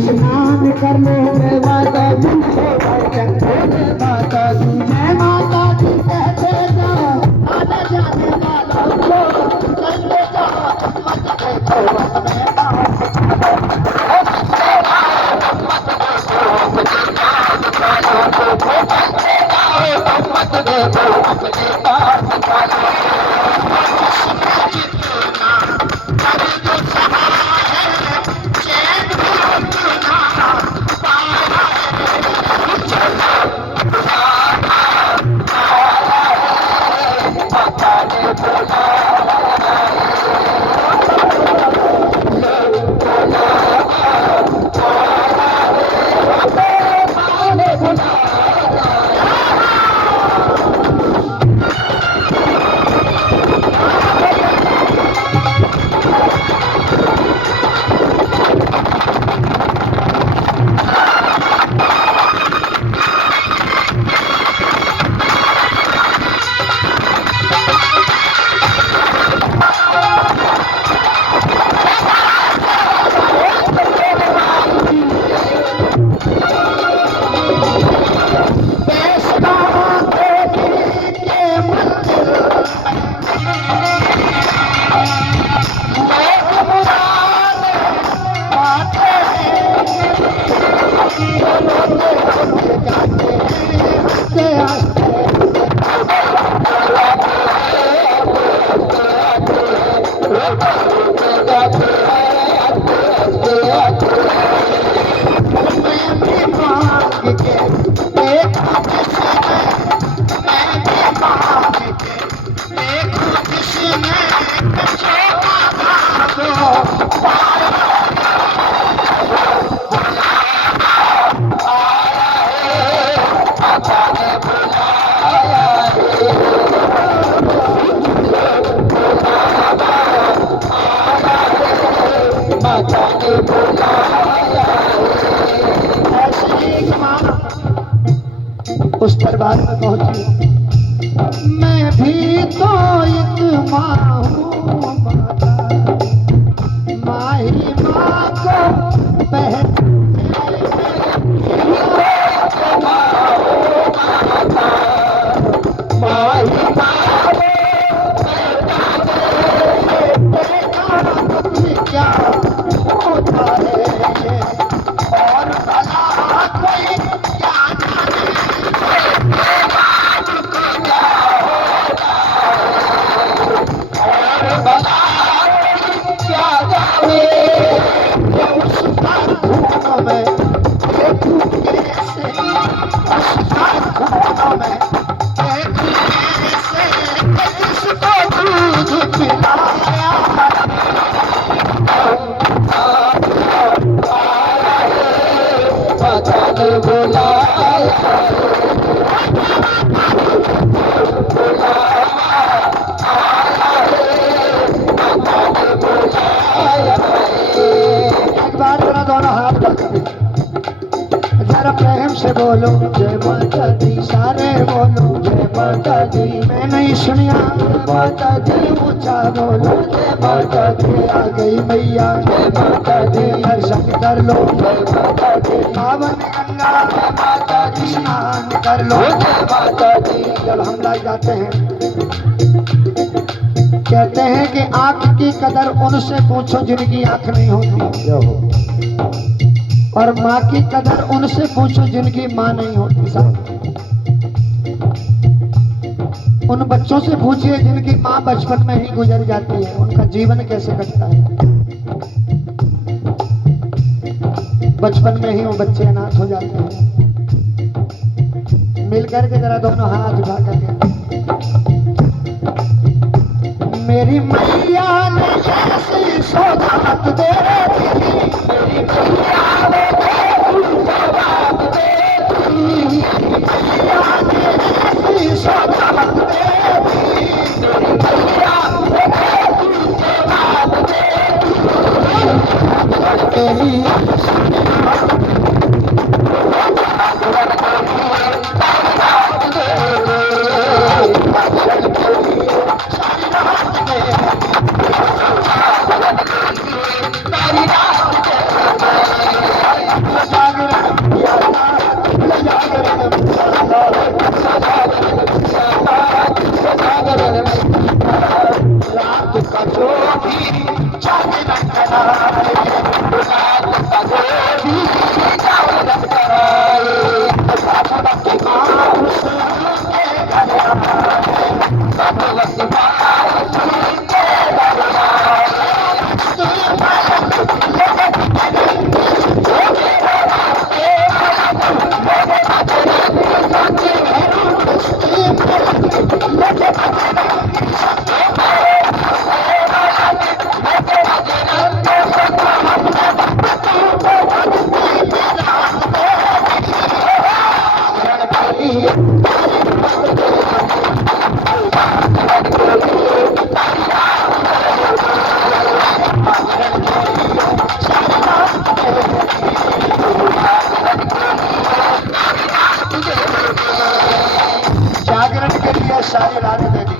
स्नान कर लो जय माता दी, जय माता दी, जय माता दी कहते जाओ, आने जाने वाला को चलते जाओ, मत देखो अपने उस दरबार में पहुंची। मैं भी तो एक माँ हूँ माता, माही माँ को पहचान क्या होता है और भला कोई क्या जरा प्रेम से बोलो जय माता दी, सारे बोलो जय माता दी। मैं नहीं सुनिया जय माता दी, ऊंचा बोलो जय माता दी। आ गई मैया जय माता दी, दर्शन कर लो जय माता दी। पावन गंगा जय माता दी, स्नान कर लो जय माता दी। जब हम लाए जाते हैं कहते हैं कि आंख की कदर उनसे पूछो जिनकी आंख नहीं होती, और माँ की कदर उनसे पूछो जिनकी माँ नहीं होती। साहब उन बच्चों से पूछिए जिनकी माँ बचपन में ही गुजर जाती है, उनका जीवन कैसे कटता है। बचपन में ही वो बच्चे अनाथ हो जाते हैं। मिल करके जरा दोनों हाथ उठा करके, मेरी मैया ने ऐसी सौगात दे दी, मेरी मैया ने ऐसी सौगात दे दी, मैया ने ऐसी सौगात दे दी, मेरी मैया ने ऐसी सौगात दे दी। जागरण के लिए सारी रात दे दी।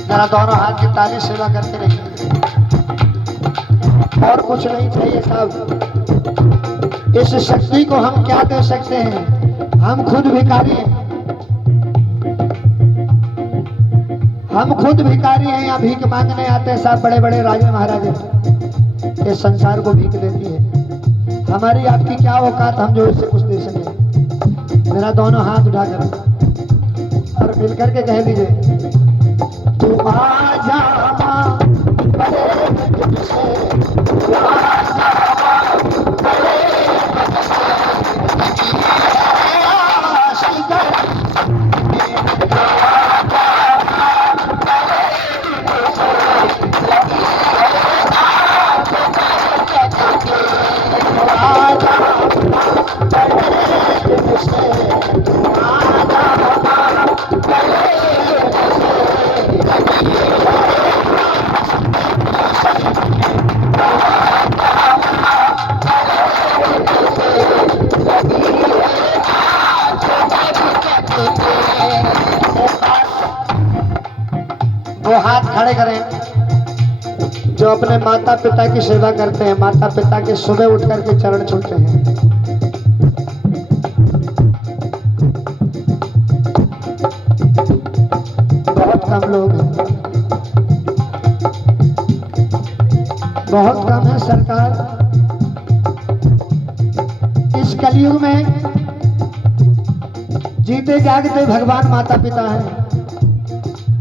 जरा दोनों हाथ की ताली सेवा करते रहिए, और कुछ नहीं चाहिए साहब। इस शक्ति को हम क्या दे सकते हैं? हम खुद भिखारी हैं, हम खुद भिखारी हैं। यहाँ भीख मांगने आते हैं साहब बड़े बड़े राजे महाराजे, ये संसार को भीख देती है। हमारी आपकी क्या औकात, हम जो इससे कुछ दे सके। मेरा दोनों हाथ उठाकर और मिलकर के कह दीजिए, तू आजा मां बड़े तुझसे, तू आजा मां बड़े वो हाथ खड़े करें जो अपने माता पिता की सेवा करते हैं, माता पिता के सुबह उठ करके चरण छूते हैं। बहुत कम लोग हैं, बहुत कम है सरकार। इस कलयुग में जीते जागते भगवान माता पिता हैं।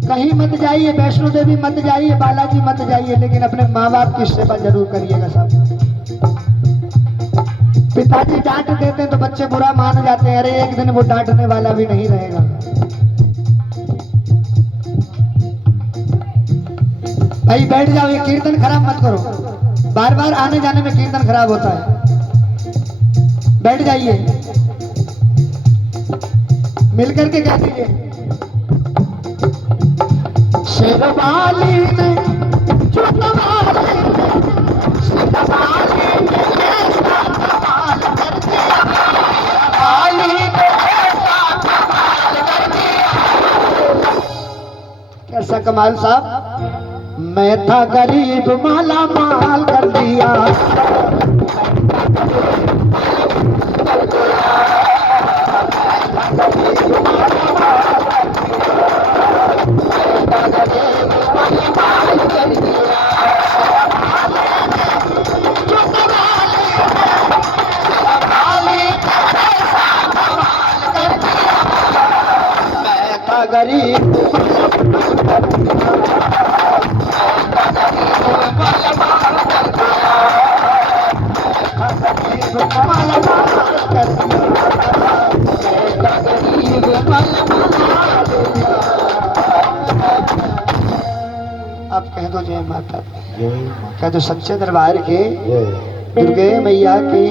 कहीं मत जाइए, वैष्णो देवी मत जाइए, बालाजी मत जाइए, लेकिन अपने माँ बाप की सेवा जरूर करिएगा साहब। पिताजी डांट देते हैं तो बच्चे बुरा मान जाते हैं, अरे एक दिन वो डांटने वाला भी नहीं रहेगा। भाई बैठ जाओ, ये कीर्तन खराब मत करो, बार बार आने जाने में कीर्तन खराब होता है। बैठ जाइए, मिलकर के कह दीजिए, शेरवाली ने जो कमाल, शेरवाली ने ऐसा कमाल कर दिया, शेरवाली ने ऐसा कमाल कर दिया। कैसा कमाल साहब? मैं था गरीब माला माल कर दिया, गरीब अब कह दो जय माता, कह दो सच्चे दरबार के दुर्गे मैया की।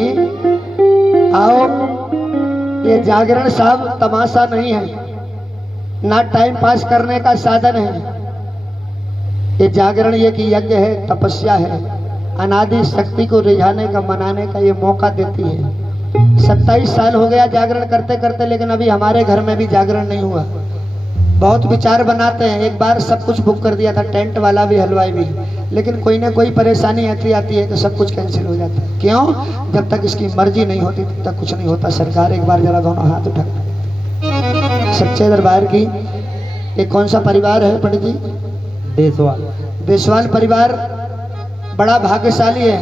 आओ, ये जागरण साहब तमाशा नहीं है, ना टाइम पास करने का साधन है। ये जागरण ये कि यज्ञ है, तपस्या है, अनादि शक्ति को रिझाने का, मनाने का ये मौका देती है। 27 साल हो गया जागरण करते करते, लेकिन अभी हमारे घर में भी जागरण नहीं हुआ। बहुत विचार बनाते हैं, एक बार सब कुछ बुक कर दिया था, टेंट वाला भी, हलवाई भी, लेकिन कोई ना कोई परेशानी ऐसी आती है तो सब कुछ कैंसिल हो जाता है। क्यों? जब तक इसकी मर्जी नहीं होती तब तक कुछ नहीं होता। सरकार एक बार जरा दोनों हाथ उठा, सच्चे दरबार की। ये कौन सा परिवार है पंडित जी? देशवाल। देशवाल परिवार बड़ा भाग्यशाली है,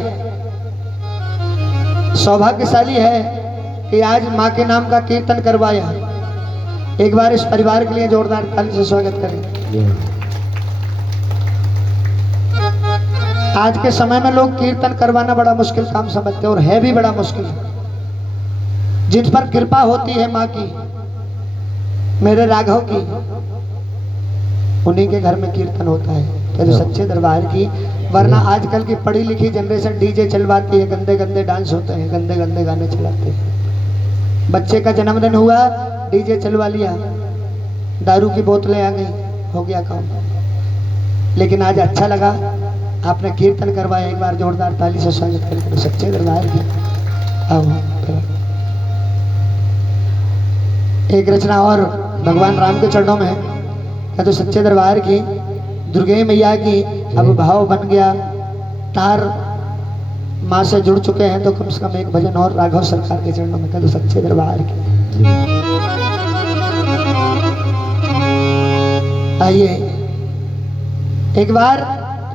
सौभाग्यशाली है कि आज माँ के नाम का कीर्तन करवाया। एक बार इस परिवार के लिए जोरदार ताली से स्वागत करें। आज के समय में लोग कीर्तन करवाना बड़ा मुश्किल काम समझते हैं और है भी बड़ा मुश्किल। जिन पर कृपा होती है माँ की, मेरे राघव की, उन्हीं के घर में कीर्तन होता है, तो सच्चे दरबार की। वरना आजकल की पढ़ी लिखी जनरेशन डीजे चलवाती है, गंदे गंदे डांस होते हैं, गंदे गंदे गाने चलाते हैं। बच्चे का जन्मदिन हुआ, डीजे चलवा लिया, दारू की बोतलें आ गई, हो गया काम। लेकिन आज अच्छा लगा आपने कीर्तन करवाया, एक बार जोरदार ताली से स्वागत करें सच्चे दरबार की। एक रचना और भगवान राम के चरणों में है, तो सच्चे दरबार की दुर्गे मैया की अब भाव बन गया, तार माँ से जुड़ चुके हैं, तो कम से कम एक भजन और राघव सरकार के चरणों में, तो सच्चे दरबार की। आइए, एक बार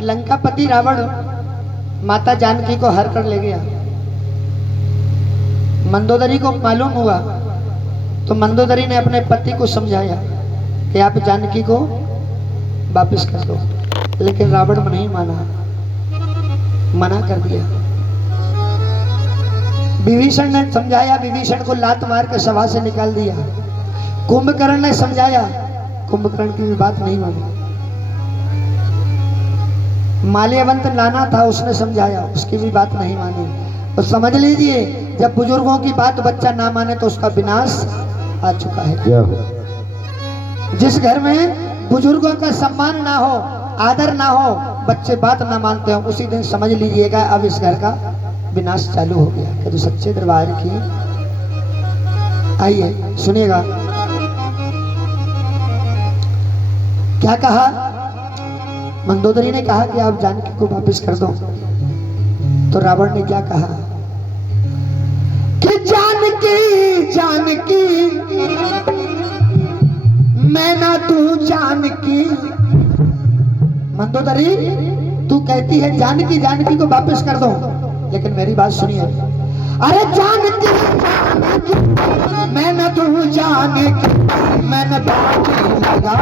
लंकापति रावण माता जानकी को हर कर ले गया। मंदोदरी को मालूम हुआ, तो मंदोदरी ने अपने पति को समझाया कि आप जानकी को वापस कर दो, लेकिन रावण नहीं माना, मना कर दिया। विभीषण ने समझाया, विभीषण को लात मार के सभा से निकाल दिया। कुंभकर्ण ने समझाया, कुंभकर्ण की भी बात नहीं मानी। माल्यवंत नाना था, उसने समझाया, उसकी भी बात नहीं मानी। तो समझ लीजिए, जब बुजुर्गों की बात बच्चा ना माने तो उसका विनाश आ चुका है। जिस घर में बुजुर्गों का सम्मान ना हो, आदर ना हो, बच्चे बात ना मानते हो, उसी दिन समझ लीजिएगा अब इस घर का विनाश चालू हो गया। क्या तो सच्चे दरबार की। आइए सुनिएगा क्या कहा। मंदोदरी ने कहा कि आप जानकी को वापस कर दो, तो रावण ने क्या कहा कि जानकी जानकी मैं ना तू जानकी। मंदोदरी तू कहती है जानकी जानकी को वापस कर दो, लेकिन मेरी बात सुनिए। अरे जानकी मैं न तू जानकी, मैंने बाजी लगा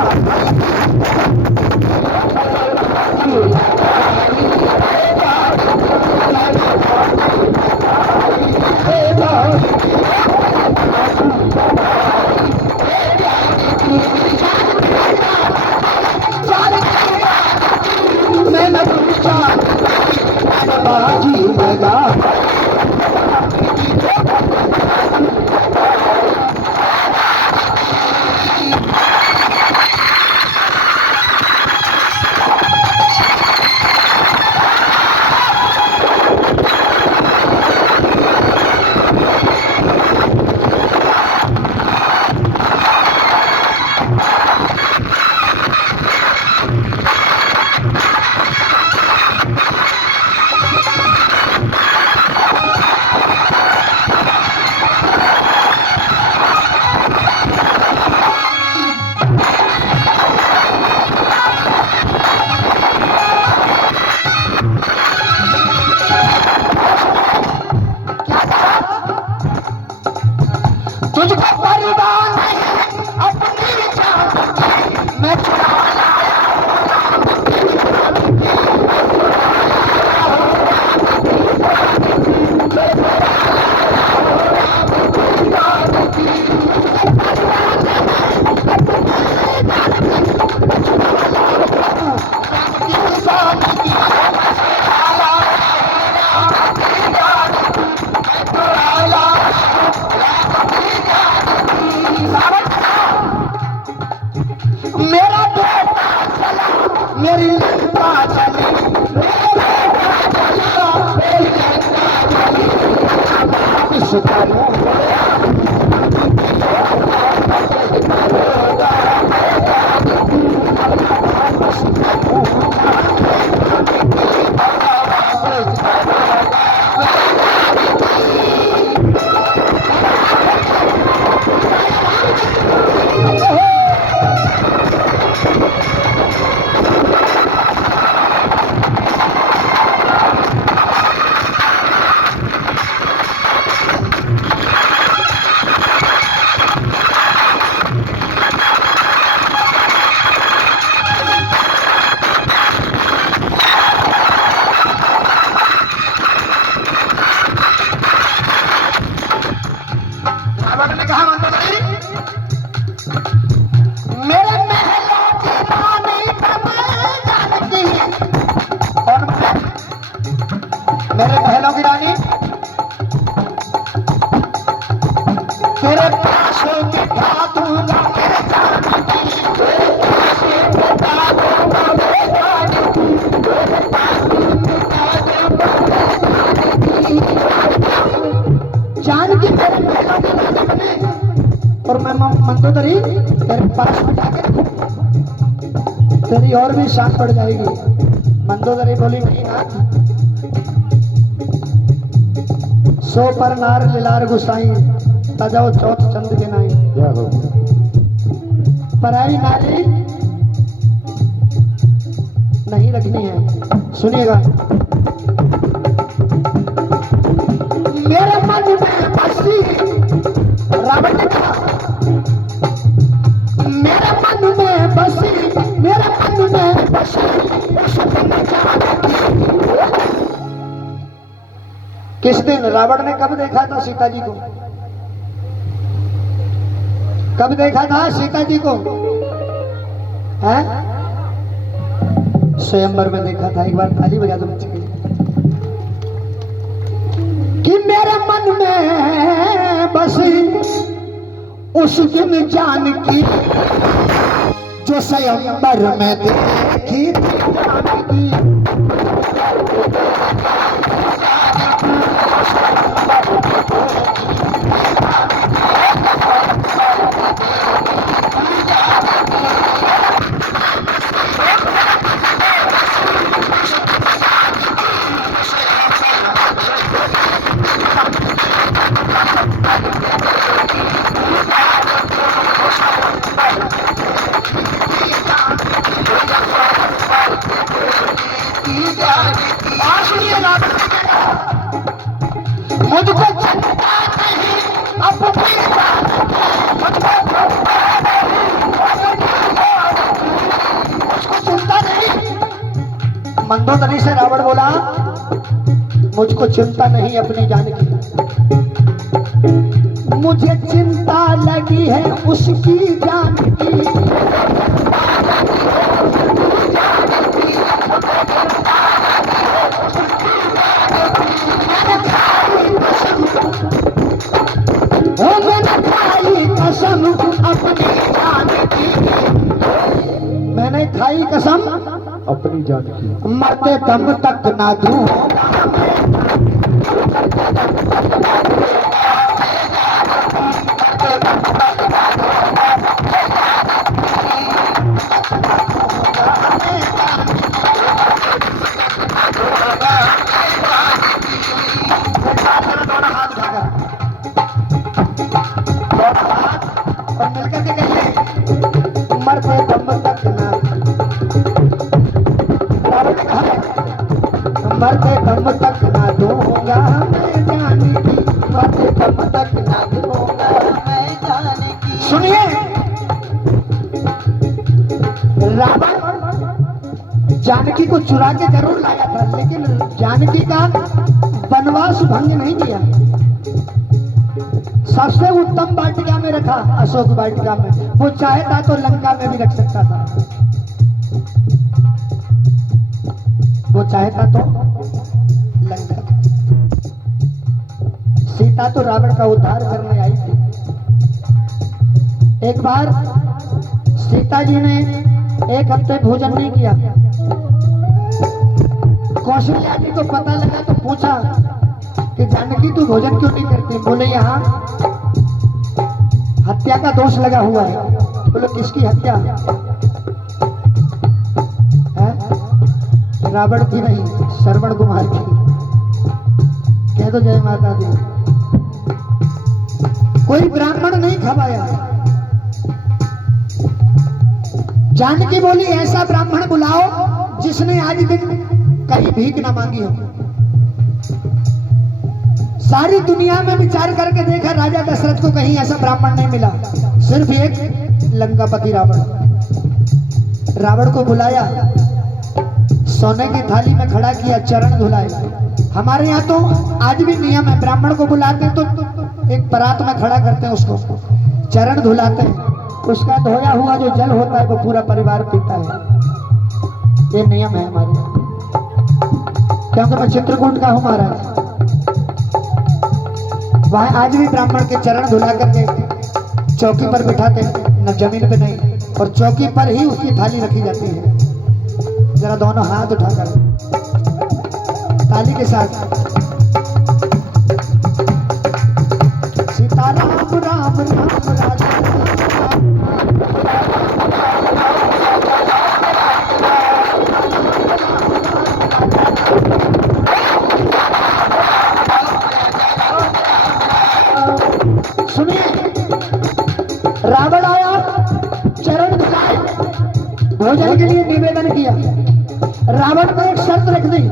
मैं न तू जानकी, बाजी लगा। तुझको परवाह नहीं अपनी जान मैं मेरा बेटा चला मेरी लंका चली, मेरा बेटा चला मेरी लंका चली। इस कहा मंदोदरी, मेरे महलों की रानी कमल जानती। कौन बोले? मेरे महलों की रानी तेरे पास बिठा दूंगा मेरे जान की, जान की मेरे महलों की रानी बने और मैं मंदोदरी तेरे पास में जाकर तेरी और भी शान बढ़ जाएगी। मंदोदरी बोली नहीं नाथ, सो पर नार लिलार गुसाई तजाओ चौथ चंद के नाई। पराई नारी नहीं रखनी है। सुनिएगा, मेरे मन में बसी, रावण ने कहा मेरे मन में बसी, मेरे मन में बसी। किस दिन? रावण ने कब देखा था सीता जी को? कब देखा था सीता जी को? हैं? स्वयंवर में देखा था। एक बार ताली बजा दो बच्चे के कि मेरे मन में बसी उस दिन जानकी, जो स्वयंवर में देखी जानकी। मुझको चिंता नहीं अपनी मुझको चिंता नहीं। मंदोदरी से रावण बोला मुझको चिंता नहीं अपनी जान की, मुझे चिंता लगी है उसकी जान की। मैंने खाई कसम अपनी जान की, मरते दम तक ना दूं। और मिलकर के कहिए मरते दम तक ना, मरते दम तक ना दूंगा मैं जान की, मरते दम तक ना दूंगा मैं जान की। सुनिए, रावण जानकी को चुरा के जरूर लाया था, लेकिन जानकी का वनवास भंग नहीं किया। सबसे उत्तम वाटिका में रखा, अशोक वाटिका में। वो चाहता तो लंका में भी रख सकता था, वो चाहता तो लंका। सीता तो रावण का उद्धार करने आई थी। एक बार सीता जी ने एक हफ्ते भोजन नहीं किया। कौशल्या जी को पता लगा तो पूछा कि जानकी तू भोजन क्यों नहीं करती? बोले यहाँ हत्या का दोष लगा हुआ है। बोले किसकी हत्या है? रावण की नहीं, श्रवण कुमार की। कह दो जय माता दी। कोई ब्राह्मण नहीं खवाया। जानकी बोली ऐसा ब्राह्मण बुलाओ जिसने आज दिन कहीं भीख ना मांगी हो। सारी दुनिया में विचार करके देखा, राजा दशरथ को कहीं ऐसा ब्राह्मण नहीं मिला, सिर्फ एक लंकापति रावण। रावण को बुलाया, सोने की थाली में खड़ा किया, चरण धुलाए। हमारे यहाँ तो आज भी नियम है, ब्राह्मण को बुलाते तो एक परात में खड़ा करते हैं, उसको चरण धुलाते हैं, उसका धोया हुआ जो जल होता है वो पूरा परिवार पीता है। ये नियम है हमारे यहाँ, क्योंकि मैं चित्रकूट का हूँ महाराज। वहां आज भी ब्राह्मण के चरण धुला करके चौकी पर बिठाते हैं, न जमीन पे नहीं, और चौकी पर ही उसकी थाली रखी जाती है। जरा दोनों हाथ उठाकर ताली के साथ सीताराम राम राम राम सुनिए, रावण आया, चरण धुलाए, भोजन के लिए निवेदन किया। रावण ने एक शर्त रख दी,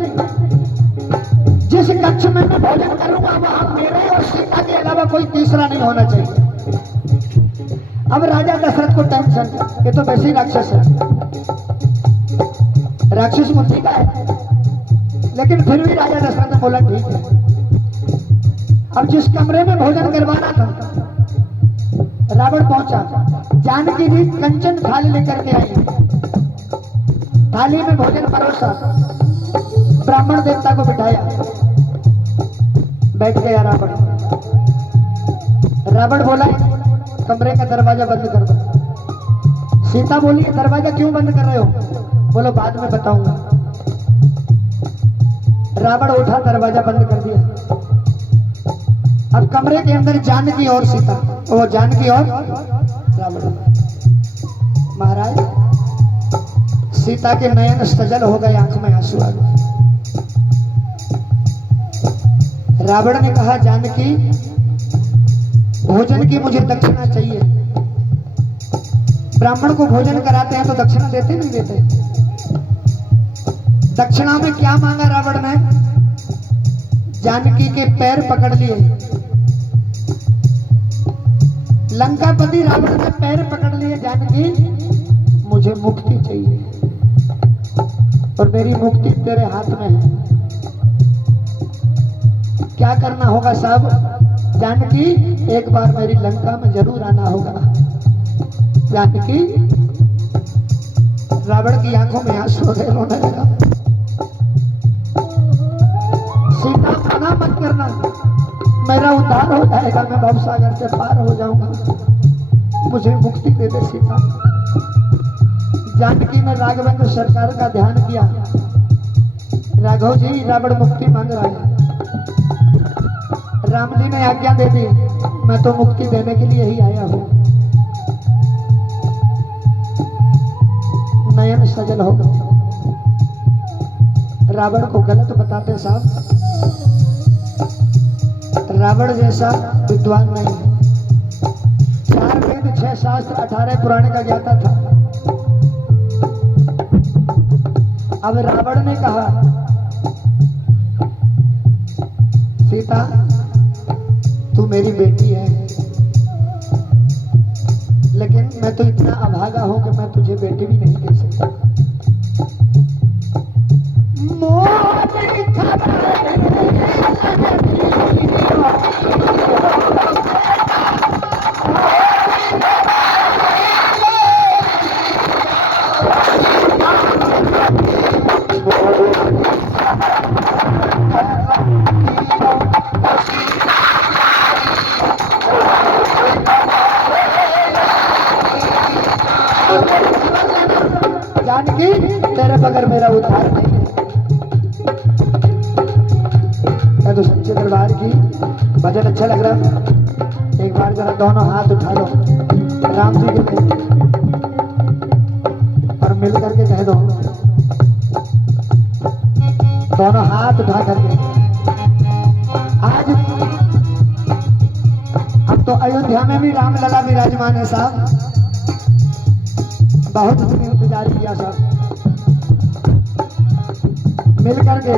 जिस कक्ष में मैं भोजन करूंगा वहां मेरे और सीता के अलावा कोई तीसरा नहीं होना चाहिए। अब राजा दशरथ को टेंशन, ये तो वैसे ही राक्षस है, राक्षस बुद्धि का है, लेकिन फिर भी राजा दशरथ ने बोला ठीक है। अब जिस कमरे में भोजन करवाना था रावण पहुंचा, जानकी जी कंचन थाली लेकर के आई, थाली में भोजन परोसा, ब्राह्मण देवता को बिठाया, बैठ गया रावण। रावण बोला कमरे का दरवाजा बंद कर दो। सीता बोली दरवाजा क्यों बंद कर रहे हो? बोलो बाद में बताऊंगा। रावण उठा, दरवाजा बंद कर दिया। अब कमरे के अंदर जानकी और सीता, वो जानकी और रावण। महाराज सीता के नयन सजल हो गए, आंख में आंसू आ गए। रावण ने कहा जानकी भोजन की मुझे दक्षिणा चाहिए। ब्राह्मण को भोजन कराते हैं तो दक्षिणा देते नहीं देते? दक्षिणा में क्या मांगा रावण ने? जानकी के पैर पकड़ लिए। लंकापति रावण ने पैर पकड़ लिए, जानकी मुझे मुक्ति चाहिए और मेरी मुक्ति तेरे हाथ में है। क्या करना होगा साहब? जानकी एक बार मेरी लंका में जरूर आना होगा। जानकी, रावण की आंखों में आंसू हो गए, रोने लगा। सीता मना मत करना, मेरा उद्धार हो जाएगा, मैं भवसागर से पार हो जाऊंगा, मुझे मुक्ति दे दे सीता। जानकी ने राघवेंद्र सरकार का ध्यान किया, राघव जी रावण मुक्ति मांग रहा है। राम जी ने आज्ञा दे दी, मैं तो मुक्ति देने के लिए ही आया हूं। नयन सजल हो गए। रावण को गलत बताते साहब, रावण जैसा विद्वान नहीं है। 4 वेद 6 शास्त्र 18 पुराण का ज्ञाता था। अब रावण ने कहा सीता तू मेरी बेटी है, लेकिन मैं तो इतना अभागा हूं कि मैं तुझे बेटी भी नहीं कह सकता। जानकी तेरे बगैर मेरा उद्धार नहीं है। मैं तो सच्चे दरबार की भजन अच्छा लग रहा, एक बार जरा दोनों हाथ उठा लो राम जी के लिए और मिल करके कह दो, दोनों हाथ उठा करके। आज अब तो अयोध्या में भी रामलला विराजमान है साहब, बहुत दिन इंतजार किया साहब, मिल करके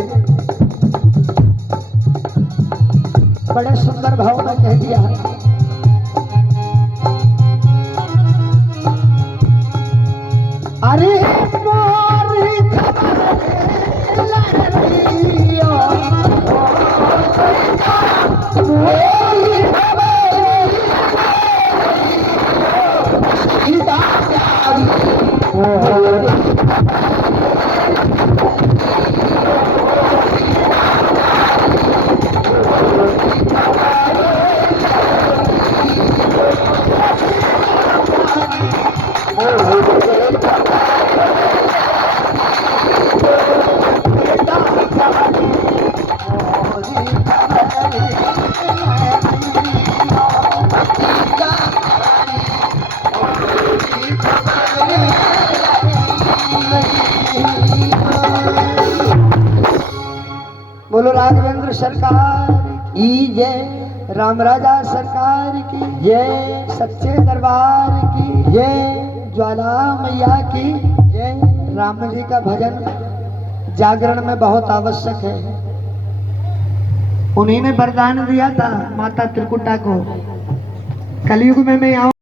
बड़े सुंदर भाव में कह दिया। अरे मोरी खबर बोलो राघवेंद्र सरकार की जय, राम राजा सरकार की जय, सच्चे दरबार की जय, ज्वाला मैया की जय। राम जी का भजन जागरण में बहुत आवश्यक है। उन्हीं ने वरदान दिया था माता त्रिकुटा को, कलयुग में मैं आऊं